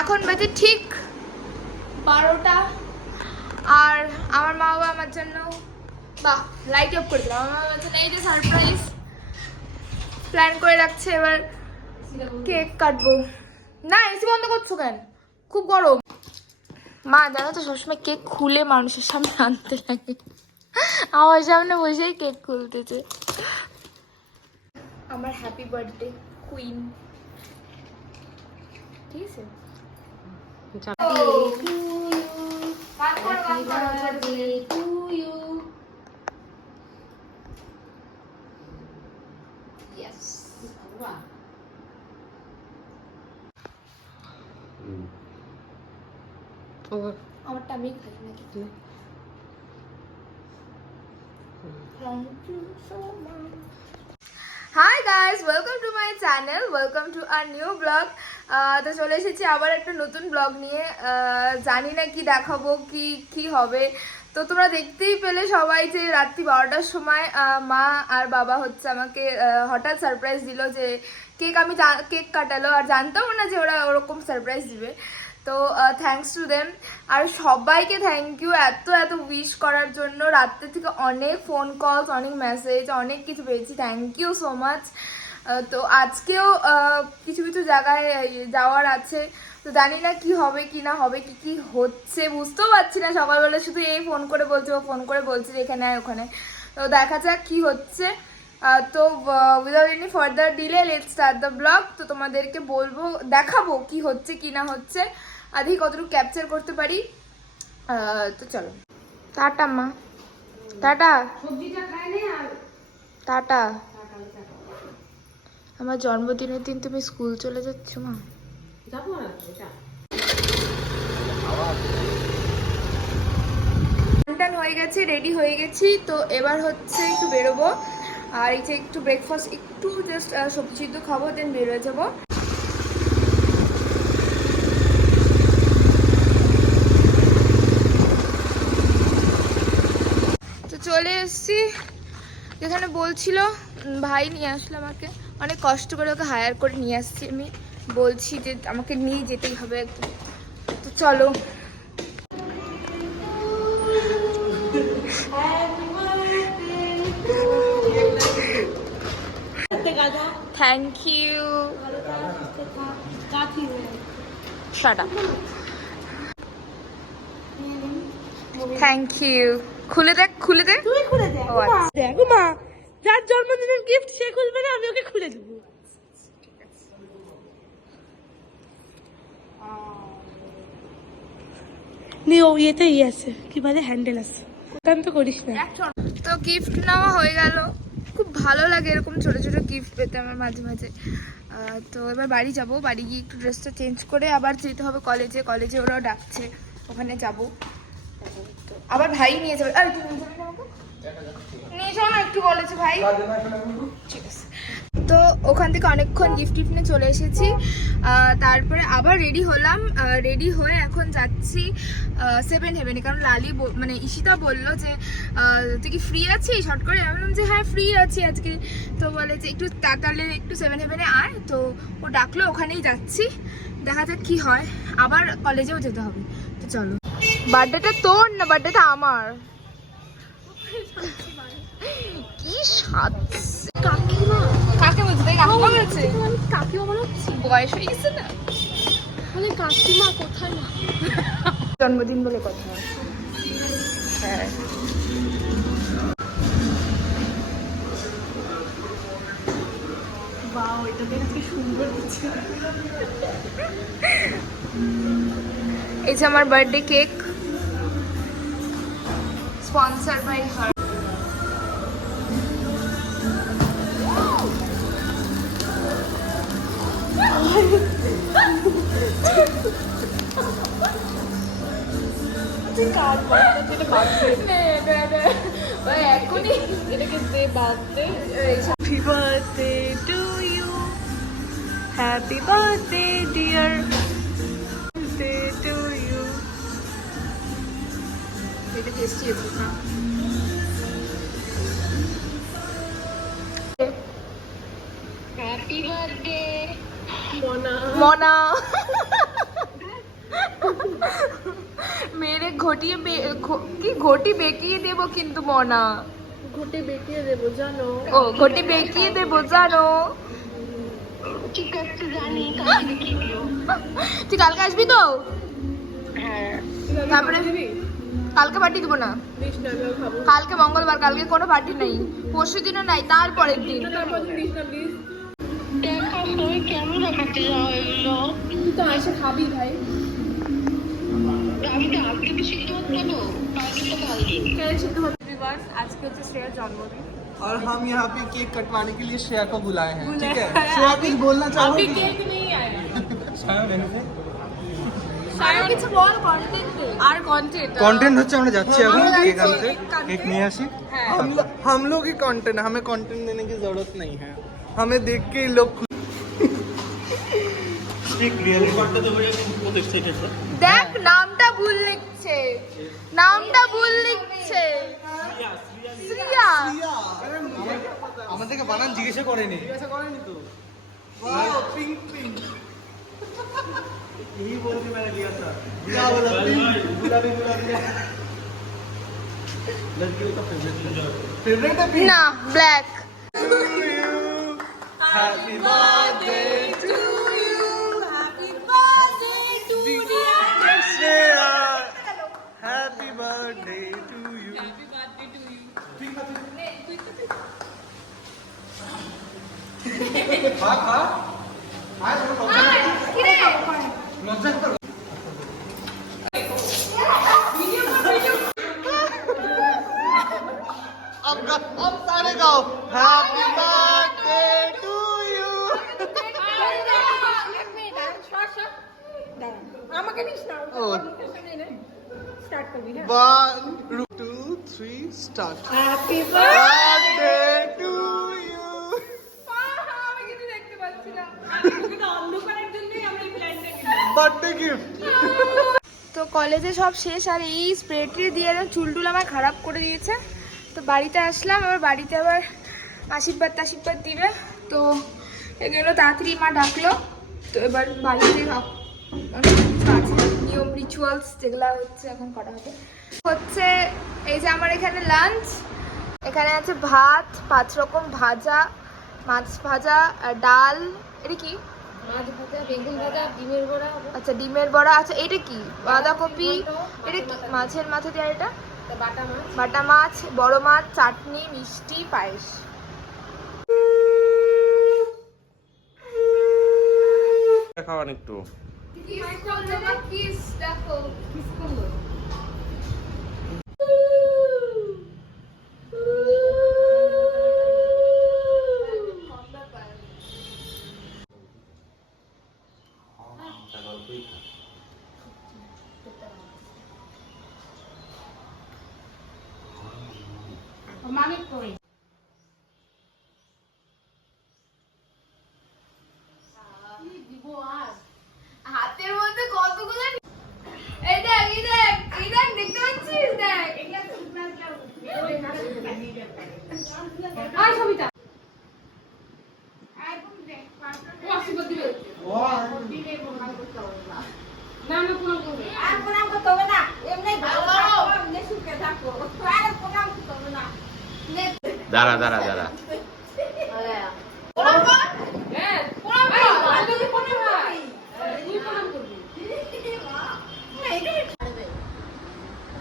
এখন বাজে ঠিক 12টা। আর আমার মা বাবা আমার জন্য বাহ লাইট অফ করে দিলাম। আমার মা বাবার জন্য এই যে সারপ্রাইজ প্ল্যান করে রাখছে। এবার কেক কাটবো। না এসি বন্ধ করছো কেন? খুব গরম। মা জানো তো সবসময় কেক খুলে মানুষের সামনে আনতে লাগে, আমার সামনে বসেই কেক খুলতেছে। আমার হ্যাপি বার্থডে কুইন। ঠিক আছে আমারটা আমি খাই নাকি? Thank you so much. Hi guys, welcome to my channel, welcome to our new blog. তো চলে এসেছি আবার একটা নতুন ব্লগ নিয়ে। জানি না কি দেখাবো, কি হবে। তো তোমরা দেখতেই পেলে সবাই যে রাত্রি 12টার সময় মা আর বাবা হচ্ছে আমাকে হঠাৎ সারপ্রাইজ দিল যে কেক কাটালো। আর জানতাম না যে ওরা ওরকম সারপ্রাইজ দিবে। তো থ্যাঙ্কস টু দেম। আর সবাইকে থ্যাংক ইউ এত উইশ করার জন্য। রাত্রে থেকে অনেক ফোন কলস, অনেক মেসেজ, অনেক কিছু পেয়েছি। Thank you so much. তো আজকেও কিছু জায়গায় যাওয়ার আছে। তো জানি না কি হবে কি না হবে, কি হচ্ছে বুঝতেও পারছি না। সকালবেলা শুধু এই ফোন করে বলছে, ও ফোন করে বলছে যে এখানে আয় ওখানে। তো দেখা যাক কি হচ্ছে। তো without any further delay let's start the blog. তো তোমাদেরকে বলবো, দেখাবো কি হচ্ছে কি না হচ্ছে, আদি কতটুকু ক্যাপচার করতে পারি। তো চলো টাটা মা, টাটা টাটা। আমার জন্মদিনের দিন তুমি স্কুল চলে যাচ্ছ মা? যাবো না, হয়ে গেছে, রেডি হয়ে গেছি। তো এবার হচ্ছে একটু বেরোবো। আর এই যে একটু ব্রেকফাস্ট, একটু জাস্ট সবজি সিদ্ধ খাবো, দেন বেরোয় যাবো। তো চলে এসছি যেখানে বলছিল, ভাই নিয়ে আসলো আমাকে। অনেক কষ্ট করে ওকে হায়ার করে নিয়ে আসছি আমি। বলছি যে আমাকে নিয়ে যেতেই হবে একদম। তো চলো। Thank you. Shut up. Thank you. খুলে দেখ, খুলে দে। তুই খুলে দে। ও আচ্ছা দেখ মা, যার জন্মদিনের গিফট সে খুলবে না, আমি ওকে খুলে দেব। নি ও ইয়েতেই আছে, কি বলে হ্যান্ডেল আছে, কারণ তো করিস না। তো গিফট নেওয়া হয়ে গেল। খুব ভালো লাগে এরকম ছোট ছোট গিফট পেতে আমার মাঝে মাঝে। তো এবার বাড়ি যাব, বাড়ি গিয়ে একটু ড্রেসটা চেঞ্জ করে আবার যেতে হবে কলেজে ওরাও ডাকছে, ওখানে যাব। আবার ভাই নিয়ে যাবে। আর তুমি নিয়ে যাও না একটু, বলেছে ভাই। ঠিক আছে। তো ওখান থেকে অনেকক্ষণ গিফট নিয়ে চলে এসেছি। তারপরে আবার রেডি হলাম। রেডি হয়ে এখন যাচ্ছি 7 হেভেনে। কারণ লালি মানে ঈশিতা বললো যে তুই কি ফ্রি আছিস শর্ট করে? আমি বললাম যে হ্যাঁ ফ্রি আছি আজকে। তো বলে যে একটু তাড়াতাড়ি একটু 7 হেভেনে আয়। তো ও ডাকলো, ওখানেই যাচ্ছি। দেখা যাক কি হয়। আবার কলেজেও যেতে হবে। তো চলো। বার্থডেটা তোর না বার্থডেটা আমার? কি সাজছে কাকিমা। কাকে বলছে? তাই কাকিমা বলেছে? আমি কাকিমা বলছি, বয়স হয়ে গেছে না মানে। কাকিমা কোথায় না, জন্মদিন বলে কথা। হ্যাঁ বাহ, এটা দেখতে সুন্দর হচ্ছে। এই যে আমার birthday cake, sponsor by her. এটাকে দে বাঁধতে। Happy birthday to you, happy birthday dear, birthday to you. এটা টেস্টি আছে না? হ্যাপি বার্থডে মনা। ঘটি বেঁকিয়ে দেবো কিন্তু মনা, ঘুটে বেঁকিয়ে দেবো জানো। ও ঘটি বেঁকিয়ে দেবো জানো। ঠিক আছে জানি, কালকে কি দিও? তুই কালকে আসবি তো? হ্যাঁ তারপরে কালকে পার্টি দিব না, দিস না, আমি খাবো। কালকে মঙ্গলবার, কালকে কোনো পার্টি নেই, পরশু দিনও নাই, তারপরের দিন। তারপর দিস না প্লিজ। দেখা তুমি কেমন দেখাতে যাও এগুলো? তুই তো এসে খাবি ভাই। আমি তো আজকে তো সিদ্ধ হচ্ছে তো, কালকে তো কালকে। কেন সিদ্ধ হবে? আজকে হচ্ছে শ্রেয়ার জন্মদিন। और हम यहाँ पे केक कटवाने के लिए श्रेया को बुलाए हैं, ठीक है? श्रेया कुछ बोलना चाहोगी? কেক নেই আয়া। ছায়া মেনু पे আরো কিছু বল, কন্টেন্ট আর কন্টেন্ট कंटेंट হচ্ছে আমরা যাচ্ছি এখন আমরা কেক যাচ্ছি আনতে, কেক আনতে। केक নিয়ে আসি। হ্যাঁ। हम लोग ही कंटेंट, हमें कंटेंट देने की जरूरत नहीं है, हमें देख के ही लोग দেখ নামটা ভুল লিখছে, নামটা ভুল লিখছে। শ্রিয়া। আমাদেরকে বানান জিজ্ঞাসা করেনি তো। वाओ पिंक पिंक, यही बोल के मैंने लिया था। क्या बोला? पिंक गुलाबी गुलाबी। लड़कियों का फेवरेट है पिंक। না black. Happy birthday to you, happy birthday to Shreya, happy birthday to you. अब सारे गाओ हैप्पी बर्थडे टू यू। আমাকে নিস না। ও স্টার্ট করবি হ্যাঁ। 1 2 3 start. Happy birthday to you. আমি কিছু দেখতে পাচ্ছি না। তোকে তো অন্ধকারের জন্যই আমরা এই প্ল্যানটা নিলাম। Birthday gift. তো কলেজে সব শেষ, আর এই স্প্রে দিয়ে চুলটুল আমার খারাপ করে দিয়েছে। তো বাড়িতে আসলাম, আবার বাড়িতে আবার আশীর্বাদ দিবে। তো এগুলো তাড়াতাড়ি মা ডাকলো। তো এবার বাড়িতে অনেক কিছু আছে, নিয়ম রিচুয়ালস যেগুলো হচ্ছে এখন করা হবে। হচ্ছে এই যে আমার এখানে লাঞ্চ, এখানে আছে ভাত, 5 রকম ভাজা, মাছ ভাজা, ডাল, এটা কি? মাছ ভাজা, বেগুন ভাজা, ডিমের বড়া হবে। আচ্ছা ডিমের বড়া, আচ্ছা এটা কি? বাঁধাকপি, এটা কি? মাছের মাথা দিয়ে, আর এটা বাটা মাছ। বাটা মাছ, বড় মাছ, চাটনি, মিষ্টি, পায়েস। খাওয়ান একটু। হাতের মধ্যে কতগুলো, এই দেখ এই দেখ এই দেখ, দেখতে পাচ্ছিস? দেখ আর সবিতা ও আশীর্বাদ দিবে। না না প্রণাম করবে। আর প্রণাম করতে হবে না, এমনি ভালো থাকো, এমনি সুখে থাকো, আর প্রণাম করতে হবে না। দাঁড়া দাঁড়া দাঁড়া। প্রণাম কর। হ্যাঁ প্রণাম কর, আর যদি প্রণাম হয় তুই প্রণাম করবি।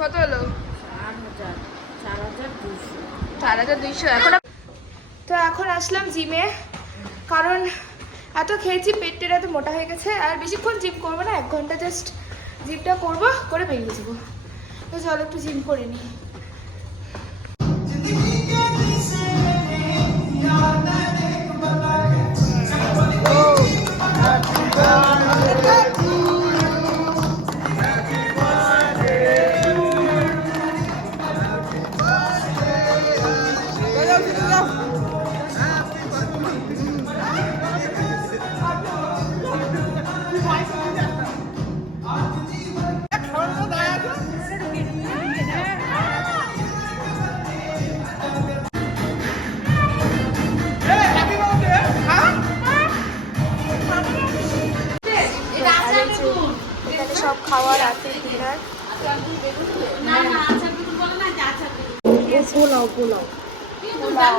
কত হলো? 4200। এখন তো এখন আসলাম জিমে, কারণ এত খেয়েছি, পেটটা এত মোটা হয়ে গেছে। আর বেশিক্ষণ জিম করবো না, 1 ঘন্টা জাস্ট জিমটা করবো, করে বেরিয়ে যাবো। তো চলো একটু জিম করে নিই। এখানে সব খাওয়া, রাতের ডিনার। না না আচার বেগুন বলে না যে আচার বেগুন পোলাও পোলাও পোলাও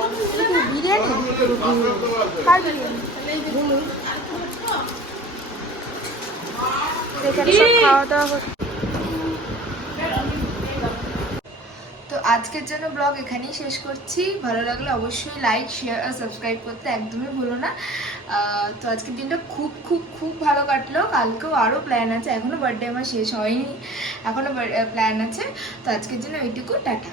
বিরিয়ানি কার বিরিয়ানি এখানে সব খাওয়া দাওয়া হচ্ছে। তো আজকের জন্য ব্লগ এখানেই শেষ করছি। ভালো লাগলে অবশ্যই লাইক শেয়ার আর সাবস্ক্রাইব করতে একদমই ভুলো না। তো আজকের দিনটা খুব খুব খুব ভালো কাটলো। কালকেও আরও প্ল্যান আছে, এখনও বার্থডে আমার শেষ হয়নি, এখনও প্ল্যান আছে। তো আজকের জন্য এইটুকু, টাটা।